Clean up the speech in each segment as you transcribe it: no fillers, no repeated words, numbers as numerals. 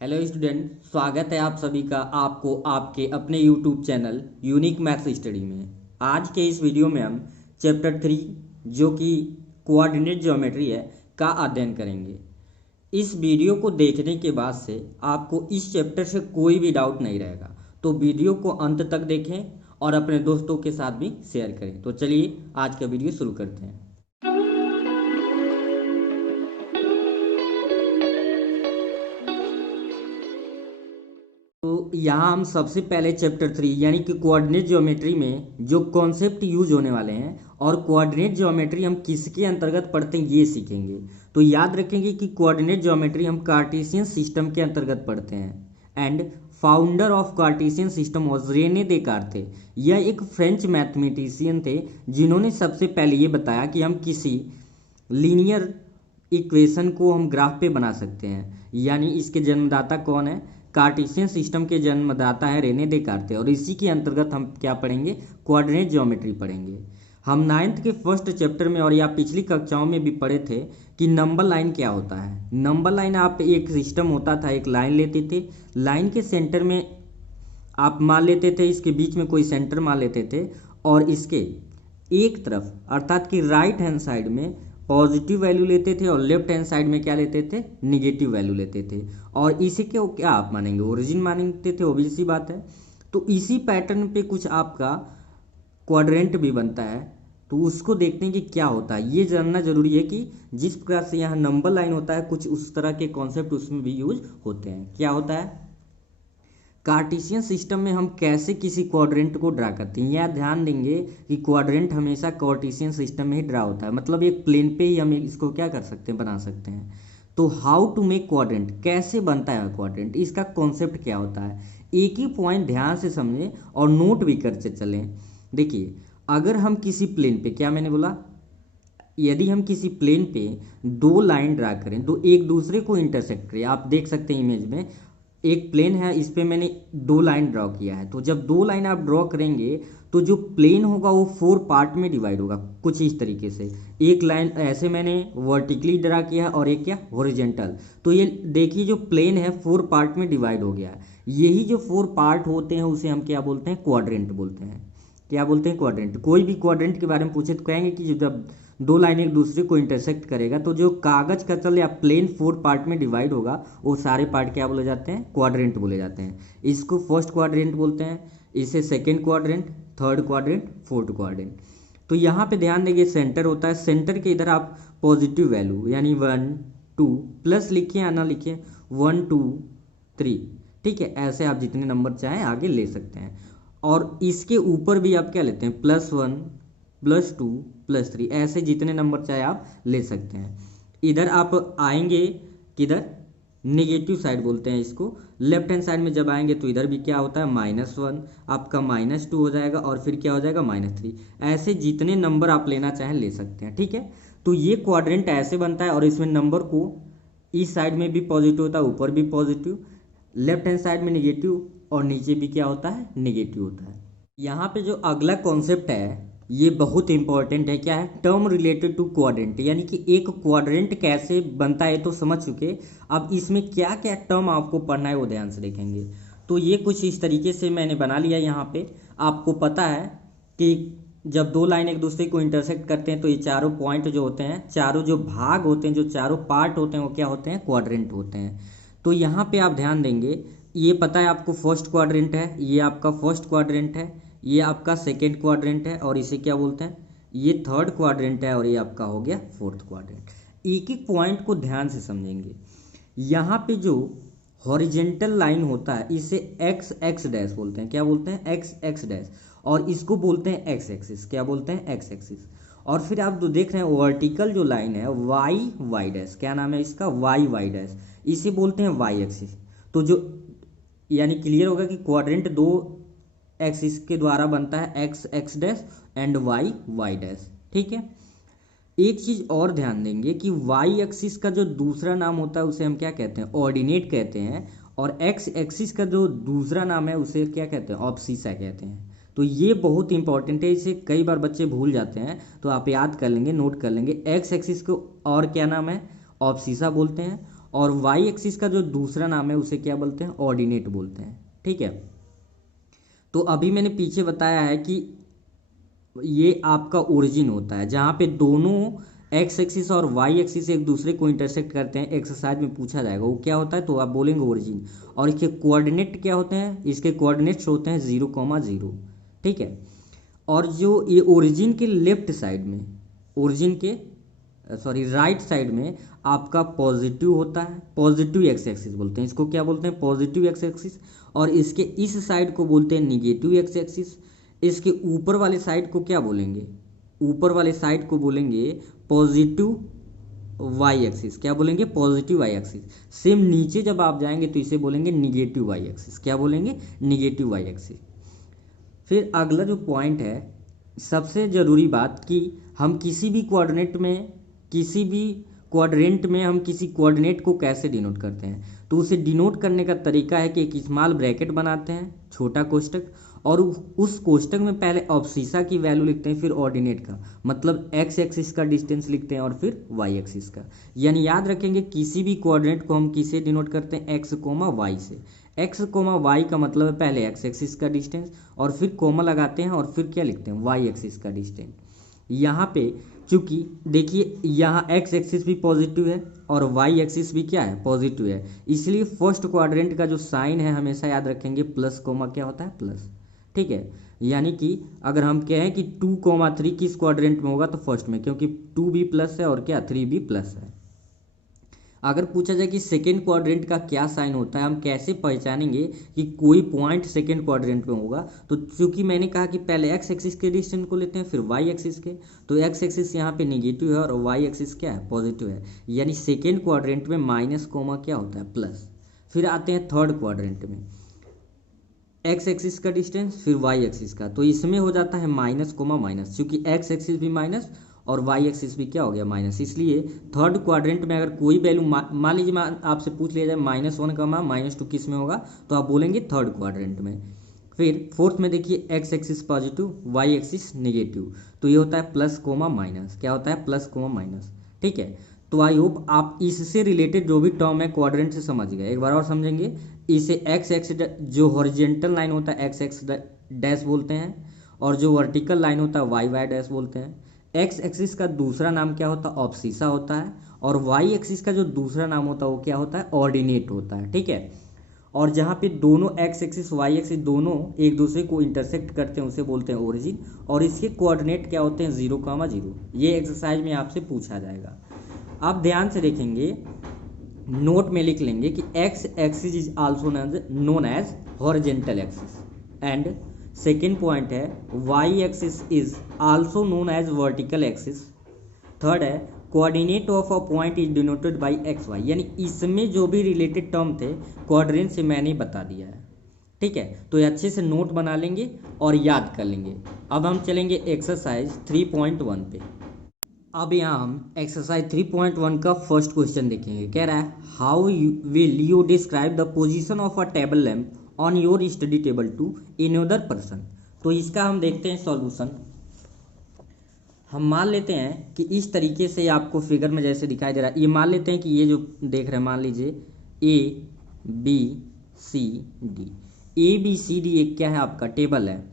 Hello student, स्वागत है आप सभी का आपको आपके अपने YouTube channel unique maths study में। आज के इस वीडियो में हम चैप्टर 3 जो कि कोऑर्डिनेट ज्योमेट्री है का अध्ययन करेंगे। इस वीडियो को देखने के बाद से आपको इस चैप्टर से कोई भी डाउट नहीं रहेगा, तो वीडियो को अंत तक देखें और अपने दोस्तों के साथ भी शेयर करें। तो चलिए आज का वीडियो शुरू करते हैं। तो यहाँ हम सबसे पहले चैप्टर 3 यानी कि कोऑर्डिनेट ज्योमेट्री में जो कॉन्सेप्ट यूज होने वाले हैं और कोऑर्डिनेट ज्योमेट्री हम किसके अंतर्गत पढ़ते हैं ये सीखेंगे। तो याद रखेंगे कि कोऑर्डिनेट ज्योमेट्री हम कार्टेशियन सिस्टम के अंतर्गत पढ़ते हैं। And founder of Cartesian system was Rene Descartes थे। यह एक फ्रेंच मैथमेटिशियन थे जिन्होंने सबसे पहले ये बताया कि हम किसी लीनियर इक्वेशन को हम ग्राफ पे बना सकते हैं। यानी इसके जन्मदाता कौन है? कार्टेशियन सिस्टम के जन्मदाता है रेने देकार्त, और इसी के अंतर्गत हम क्या पढ़ेंगे? कोऑर्डिनेट ज्योमेट्री पढ़ेंगे। हम 9th के फर्स्ट चैप्टर में और या पिछली कक्षाओं में भी पढ़े थे कि नंबर लाइन क्या होता है। नंबर लाइन आप एक सिस्टम होता था, एक लाइन लेते थे, लाइन के सेंटर में आप मान लेते थे, इसके बीच में कोई सेंटर मान लेते थे, और इसके एक तरफ अर्थात कि राइट हैंड साइड में पॉजिटिव वैल्यू लेते थे और लेफ्ट हैंड साइड में क्या लेते थे? निगेटिव वैल्यू लेते थे। और इसी के क्या आप मानेंगे? ओरिजिन मानते थे, ऑब्वियस सी बात है। तो इसी पैटर्न पे कुछ आपका क्वाड्रेंट भी बनता है, तो उसको देखते हैं कि क्या होता है। ये जानना जरूरी है कि जिस प्रकार से यहाँ नंबर लाइन होता है, कुछ उस तरह के कॉन्सेप्ट उसमें भी यूज होते हैं। क्या होता है? कार्टेशियन सिस्टम में हम कैसे किसी क्वाड्रेंट को ड्रा करते हैं। यह ध्यान देंगे कि क्वाड्रेंट हमेशा कार्टेशियन सिस्टम में ही ड्रा होता है, मतलब एक प्लेन पे ही हम इसको क्या कर सकते हैं? बना सकते हैं। तो हाउ टू मेक क्वाड्रेंट, कैसे बनता है क्वाड्रेंट, इसका कॉन्सेप्ट क्या होता है, एक ही पॉइंट ध्यान से समझें और नोट भी करते चलें। देखिए, अगर हम किसी प्लेन पे, क्या मैंने बोला, यदि हम किसी प्लेन पे दो लाइन ड्रा करें, दो एक दूसरे को इंटरसेक्ट करें, आप देख सकते हैं इमेज में एक प्लेन है, इस पे मैंने दो लाइन ड्रॉ किया है। तो जब दो लाइन आप ड्रॉ करेंगे तो जो प्लेन होगा वो 4 पार्ट में डिवाइड होगा, कुछ इस तरीके से। एक लाइन ऐसे मैंने वर्टिकली ड्रा किया है और एक क्या? हॉरिजॉन्टल। तो ये देखिए जो प्लेन है 4 पार्ट में डिवाइड हो गया है। यही जो 4 पार्ट होते हैं उसे हम क्या बोलते हैं? क्वाड्रेंट बोलते हैं। क्या बोलते हैं? क्वाड्रेंट। कोई भी क्वाड्रेंट के बारे में पूछे तो कहेंगे कि जब दो लाइन एक दूसरे को इंटरसेक्ट करेगा तो जो कागज का चल या प्लेन 4 पार्ट में डिवाइड होगा वो सारे पार्ट क्या बोले जाते हैं? क्वाड्रेंट बोले जाते हैं। इसको फर्स्ट क्वाड्रेंट बोलते हैं, इसे second quadrant, third quadrant, fourth quadrant. तो यहाँ पे ध्यान देंगे सेंटर होता है, सेंटर के इधर आप पॉजिटिव वैल्यू यानी 1 2 प्लस लिखिए या ना लिखिए, 1 2 3, ठीक है, ऐसे आप जितने नंबर चाहें आगे ले सकते हैं। और इसके ऊपर भी आप क्या लेते हैं? +1 +2 +3, ऐसे जितने नंबर चाहे आप ले सकते हैं। इधर आप आएंगे किधर? नेगेटिव साइड बोलते हैं इसको। लेफ्ट हैंड साइड में जब आएंगे तो इधर भी क्या होता है? -1, आपका -2 हो जाएगा और फिर क्या हो जाएगा? -3। ऐसे जितने नंबर आप लेना चाहें ले सकते हैं, ठीक है। तो ये क्वाड्रेंट ऐसे बनता है और इसमें नंबर को इस साइड में भी पॉजिटिव होता है, ऊपर भी पॉजिटिव, लेफ्ट हैंड साइड में निगेटिव और नीचे भी क्या होता है? निगेटिव होता है। यहाँ पे जो अगला कॉन्सेप्ट है ये बहुत इंपॉर्टेंट है। क्या है? टर्म रिलेटेड टू क्वाड्रेंट, यानी कि एक क्वाड्रेंट कैसे बनता है तो समझ चुके। अब इसमें क्या क्या टर्म आपको पढ़ना है वो ध्यान से देखेंगे। तो ये कुछ इस तरीके से मैंने बना लिया। यहाँ पे आपको पता है कि जब दो लाइन एक दूसरे को इंटरसेक्ट करते हैं तो ये चारों पॉइंट जो होते हैं, चारों जो भाग होते हैं, जो चारों पार्ट होते हैं वो क्या होते हैं? क्वाड्रेंट होते हैं। तो यहाँ पे आप ध्यान देंगे, ये पता है आपको फर्स्ट क्वाड्रेंट है, ये आपका फर्स्ट क्वाड्रेंट है, ये आपका सेकेंड क्वाड्रेंट है और इसे क्या बोलते हैं? ये थर्ड क्वाड्रेंट है और ये आपका हो गया फोर्थ क्वाड्रेंट। एक एक पॉइंट को ध्यान से समझेंगे। यहाँ पे जो हॉरिजेंटल लाइन होता है इसे एक्स एक्स डैश बोलते हैं। क्या बोलते हैं? X X dash. और इसको बोलते हैं एक्स एक्सिस। क्या बोलते हैं? X axis. और फिर आप जो देख रहे हैं वर्टिकल जो लाइन है वाई वाई डैश, क्या नाम है इसका? वाई वाई डैश, इसे बोलते हैं वाई एक्सिस। तो जो यानी क्लियर होगा कि क्वाड्रेंट दो एक्सिस के द्वारा बनता है, X X dash and Y Y dash, ठीक है। एक चीज और ध्यान देंगे कि वाई एक्सिस का जो दूसरा नाम होता है उसे हम क्या कहते हैं? ऑर्डिनेट कहते हैं। और एक्स एक्सिस का जो दूसरा नाम है उसे क्या कहते हैं? ऑब्सिसा कहते हैं। तो ये बहुत इंपॉर्टेंट है, इसे कई बार बच्चे भूल जाते हैं, तो आप याद कर लेंगे, नोट कर लेंगे। एक्स एक्सिस को और क्या नाम है? ऑब्सिसा बोलते हैं। और वाई एक्सिस का जो दूसरा नाम है उसे क्या बोलते हैं, ऑर्डिनेट बोलते हैं। ठीक है, तो अभी मैंने पीछे बताया है कि ये आपका ओरिजिन होता है जहाँ पे दोनों एक्स एक्सिस और वाई एक्सिस एक दूसरे को इंटरसेक्ट करते हैं। एक्सरसाइज में पूछा जाएगा वो क्या होता है, तो आप बोलेंगे ओरिजिन। और इसके कोऑर्डिनेट क्या होते हैं, इसके कोऑर्डिनेट्स होते हैं 0,0। ठीक है, और जो ये ओरिजिन के लेफ्ट साइड में, ओरिजिन के राइट साइड में आपका पॉजिटिव होता है, पॉजिटिव एक्स एक्सिस बोलते हैं इसको, क्या बोलते हैं, पॉजिटिव एक्स एक्सिस। और इसके इस साइड को बोलते हैं निगेटिव एक्स एक्सिस। इसके ऊपर वाले साइड को क्या बोलेंगे, ऊपर वाले साइड को बोलेंगे पॉजिटिव वाई एक्सिस। क्या बोलेंगे, पॉजिटिव वाई एक्सिस। सेम नीचे जब आप जाएंगे तो इसे बोलेंगे निगेटिव वाई एक्सिस। क्या बोलेंगे, निगेटिव वाई एक्सिस। फिर अगला जो पॉइंट है, सबसे ज़रूरी बात कि हम किसी भी कोऑर्डिनेट में, किसी भी क्वाड्रेंट में हम किसी कोऑर्डिनेट को कैसे डिनोट करते हैं, तो उसे डिनोट करने का तरीका है कि एक स्मॉल ब्रैकेट बनाते हैं, छोटा कोष्टक, और उस कोष्टक में पहले अब्सिसा की वैल्यू लिखते हैं, फिर ऑर्डिनेट का मतलब एक्स एक्सिस का डिस्टेंस लिखते हैं और फिर वाई एक्सिस का। यानी याद रखेंगे किसी भी कोऑर्डिनेट को हम किसे डिनोट करते हैं, एक्स कोमा वाई से। एक्स कोमा वाई का मतलब है पहले एक्स एक्सिस का डिस्टेंस और फिर कोमा लगाते हैं और फिर क्या लिखते हैं, वाई एक्सिस का डिस्टेंस। यहाँ पे चूंकि देखिए यहाँ एक्स एक्सिस भी पॉजिटिव है और वाई एक्सिस भी क्या है, पॉजिटिव है, इसलिए फर्स्ट क्वाड्रेंट का जो साइन है हमेशा याद रखेंगे प्लस कोमा क्या होता है, प्लस। ठीक है, यानी कि अगर हम कहें कि 2,3 किस क्वाड्रेंट में होगा, तो फर्स्ट में, क्योंकि 2 भी प्लस है और क्या 3 भी प्लस है। अगर पूछा जाए कि सेकेंड क्वाड्रेंट का क्या साइन होता है, हम कैसे पहचानेंगे कि कोई पॉइंट सेकेंड क्वाड्रेंट में होगा, तो चूंकि मैंने कहा कि पहले एक्स एक्सिस के डिस्टेंस को लेते हैं फिर वाई एक्सिस के, तो एक्स एक्सिस यहाँ पे नेगेटिव है और वाई एक्सिस क्या है, पॉजिटिव है। यानी सेकेंड क्वाड्रेंट में माइनस कोमा क्या होता है, प्लस। फिर आते हैं थर्ड क्वाड्रेंट में, एक्स एक्सिस का डिस्टेंस फिर वाई एक्सिस का, तो इसमें हो जाता है माइनस कोमा माइनस, क्योंकि एक्स एक्सिस भी माइनस और वाई एक्सिस भी क्या हो गया, माइनस। इसलिए थर्ड क्वाड्रेंट में अगर कोई वैल्यू मान लीजिए आपसे पूछ लिया जाए -1 का -2 किस में होगा, तो आप बोलेंगे थर्ड क्वाड्रेंट में। फिर फोर्थ में देखिए X axis positive, Y axis negative, तो ये होता है प्लस कोमा माइनस। क्या होता है, प्लस कोमा माइनस। ठीक है, तो आई होप आप इससे रिलेटेड जो भी टर्म है क्वाड्रेंट से समझ गए। एक बार और समझेंगे, इसे एक्स एक्स जो हॉरिजेंटल लाइन होता है एक्स एक्स डैश बोलते हैं, और जो वर्टिकल लाइन होता है वाई वाई डैश बोलते हैं। एक्स एक्सिस का दूसरा नाम क्या होता है, ऑब्सिसा होता है, और वाई एक्सिस का जो दूसरा नाम होता है वो क्या होता है, ऑर्डिनेट होता है। ठीक है, और जहाँ पे दोनों एक्स एक्सिस वाई एक्सिस दोनों एक दूसरे को इंटरसेक्ट करते हैं उसे बोलते हैं ओरिजिन, और इसके कोऑर्डिनेट क्या होते हैं, 0,0। ये एक्सरसाइज में आपसे पूछा जाएगा। आप ध्यान से देखेंगे, नोट में लिख लेंगे कि X axis is also known as horizontal axis, and second point है Y axis is also known as vertical axis. Third है coordinate of a point is denoted by X Y. यानी इसमें जो भी रिलेटेड टर्म थे quadrant से मैंने बता दिया है। ठीक है, तो ये अच्छे से नोट बना लेंगे और याद कर लेंगे। अब हम चलेंगे एक्सरसाइज 3.1 पे। अब यहाँ हम एक्सरसाइज 3.1 का फर्स्ट क्वेश्चन देखेंगे। कह रहा है how will you describe the position of a table lamp on your study table to another person. तो इसका हम देखते हैं सॉल्यूशन। हम मान लेते हैं कि इस तरीके से आपको फिगर में जैसे दिखाई दे रहा है, ये मान लेते हैं कि ये जो देख रहे हैं, मान लीजिए ABCD एक क्या है, आपका टेबल है,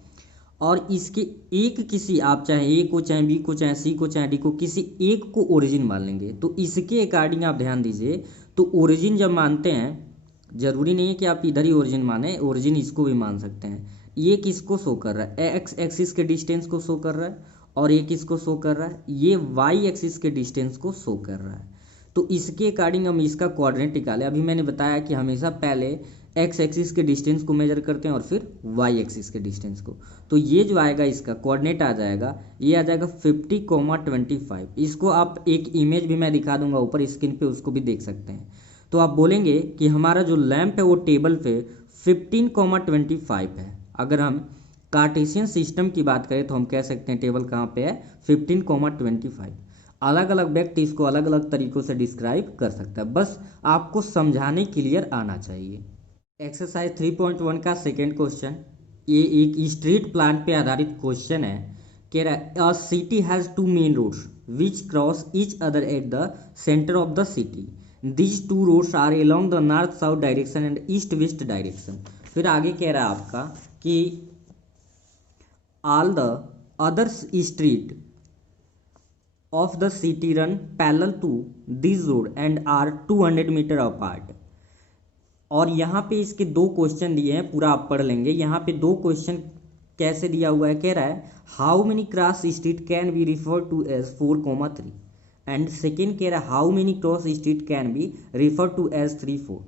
और इसके एक किसी, आप चाहे ए को चाहे बी को चाहे सी को चाहे डी को, किसी एक को ओरिजिन मान लेंगे। तो इसके अकॉर्डिंग आप ध्यान दीजिए, तो ओरिजिन जब मानते हैं, जरूरी नहीं है कि आप इधर ही ओरिजिन माने, ओरिजिन इसको भी मान सकते हैं। ये किसको शो कर रहा है, एक्स एक्सिस के डिस्टेंस को शो कर रहा है, और ये किसको शो कर रहा है, ये वाई एक्सिस के डिस्टेंस को शो कर रहा है। तो इसके अकॉर्डिंग हम इसका कोऑर्डिनेट निकालें। अभी मैंने बताया कि हमेशा पहले एक्स एक्सिस के डिस्टेंस को मेजर करते हैं और फिर वाई एक्सिस के डिस्टेंस को। तो ये जो आएगा इसका कोऑर्डिनेट आ जाएगा, ये आ जाएगा 50,25। इसको आप एक इमेज भी मैं दिखा दूंगा ऊपर स्क्रीन पे, उसको भी देख सकते हैं। तो आप बोलेंगे कि हमारा जो लैंप है वो टेबल पे 15,25 है। अगर हम कार्टेशियन सिस्टम की बात करें तो हम कह सकते हैं टेबल कहाँ पे है, 15,25। अलग अलग व्यक्ति इसको अलग अलग तरीकों से डिस्क्राइब कर सकता है, बस आपको समझाने क्लियर आना चाहिए। एक्सरसाइज 3.1 का सेकेंड क्वेश्चन, ये एक स्ट्रीट प्लान पे आधारित क्वेश्चन है। कह रहा है a city has 2 main roads which cross each other at the centre of the city, these two roads are along the north south direction and east west direction. फिर आगे कह रहा है आपका कि all the other street of the city run parallel to this road and are 200 metre apart। और यहाँ पे इसके दो क्वेश्चन दिए हैं, पूरा आप पढ़ लेंगे। यहाँ पे दो क्वेश्चन कैसे दिया हुआ है, कह रहा है how many cross street can be refer to as 4,3 and second कह रहा है how many cross street can be refer to as 3,4।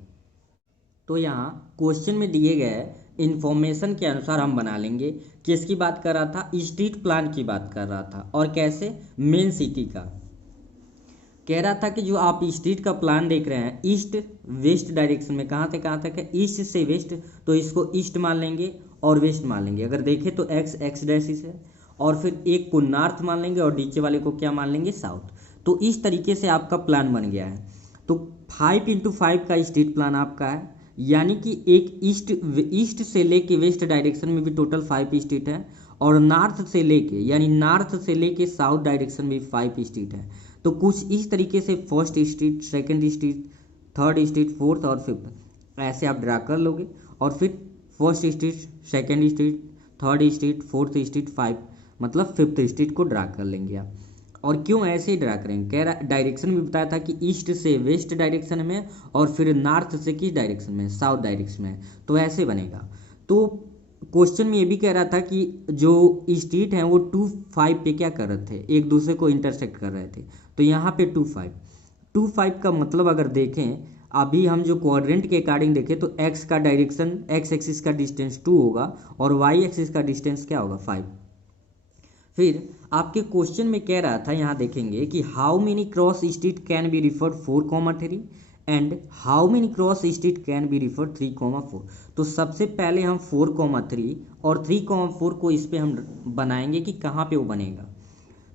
तो यहाँ क्वेश्चन में दिए गए इंफॉर्मेशन के अनुसार हम बना लेंगे। किसकी बात कर रहा था, स्ट्रीट प्लान की बात कर रहा था। और कैसे, मेन सिटी का कह रहा था कि जो आप स्ट्रीट का प्लान देख रहे हैं ईस्ट वेस्ट डायरेक्शन में, कहाँ से कहाँ तक है, ईस्ट से वेस्ट, तो इसको ईस्ट मान लेंगे और वेस्ट मान लेंगे। अगर देखें तो एक्स डैशिस है, और फिर एक को नॉर्थ मान लेंगे और नीचे वाले को क्या मान लेंगे, साउथ। तो इस तरीके से आपका प्लान बन गया है। तो 5x5 का स्ट्रीट प्लान आपका है, यानी कि एक ईस्ट से लेके वेस्ट डायरेक्शन में भी टोटल 5 स्ट्रीट है, और नॉर्थ से लेके यानी नॉर्थ से लेके साउथ डायरेक्शन में भी 5 स्ट्रीट है। तो कुछ इस तरीके से first street, second street, third street, fourth और फिफ्थ ऐसे आप ड्रा कर लोगे। और फिर first street, second street, third street, fourth street, 5 मतलब फिफ्थ स्ट्रीट को ड्रा कर लेंगे आप। और क्यों ऐसे ही ड्रा करेंगे, कह रहा डायरेक्शन भी बताया था कि ईस्ट से वेस्ट डायरेक्शन में और फिर नॉर्थ से किस डायरेक्शन में, साउथ डायरेक्शन में, तो ऐसे बनेगा। तो क्वेश्चन में ये भी कह रहा था कि जो स्ट्रीट हैं वो 2-5 पे क्या कर रहे थे, एक दूसरे को इंटरसेक्ट कर रहे थे। तो यहाँ पे 2-5 का मतलब अगर देखें, अभी हम जो क्वाड्रेंट के अकॉर्डिंग देखें तो एक्स का डायरेक्शन, एक्स एक्सिस का डिस्टेंस 2 होगा और वाई एक्सिस का डिस्टेंस क्या होगा, 5। फिर आपके क्वेश्चन में कह रहा था, यहाँ देखेंगे कि how many cross street can B referred 4,3 and how many cross street can B referred 3,4। तो सबसे पहले हम 4,3 और 3,4 को इस पे हम बनाएंगे कि कहाँ पे वो बनेगा।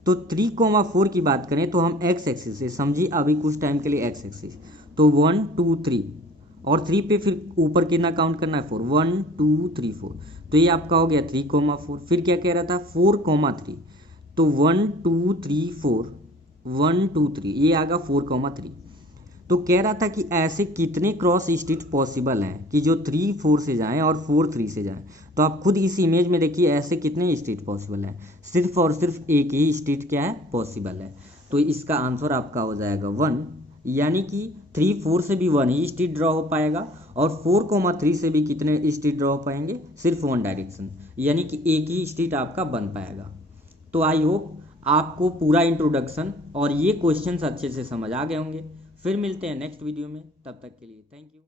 तो 3,4 की बात करें तो हम एक्स एक्सिस से, समझिए अभी कुछ टाइम के लिए एक्स एक्सिस, तो 1 2 3 और 3 पे फिर ऊपर कितना काउंट करना है, 4, 1 2 3 4। तो ये आपका हो गया 3,4। फिर क्या कह रहा था, 4,3, तो 1 2 3 4, 1 2 3, ये आगा 4,3। तो कह रहा था कि ऐसे कितने क्रॉस स्ट्रीट पॉसिबल हैं कि जो 3 4 से जाएं और 4 3 से जाएं। तो आप खुद इस इमेज में देखिए ऐसे कितने स्ट्रीट पॉसिबल हैं, सिर्फ और सिर्फ एक ही स्ट्रीट क्या है, पॉसिबल है। तो इसका आंसर आपका हो जाएगा 1, यानी कि 3 4 से भी 1 ही स्ट्रीट ड्रॉ हो पाएगा और 4,3 से भी कितने स्ट्रीट ड्रॉ हो पाएंगे, सिर्फ 1 डायरेक्शन, यानी कि एक ही स्ट्रीट आपका बन पाएगा। तो आई होप आपको पूरा इंट्रोडक्शन और ये क्वेश्चंस अच्छे से समझ आ गए होंगे। फिर मिलते हैं नेक्स्ट वीडियो में, तब तक के लिए थैंक यू।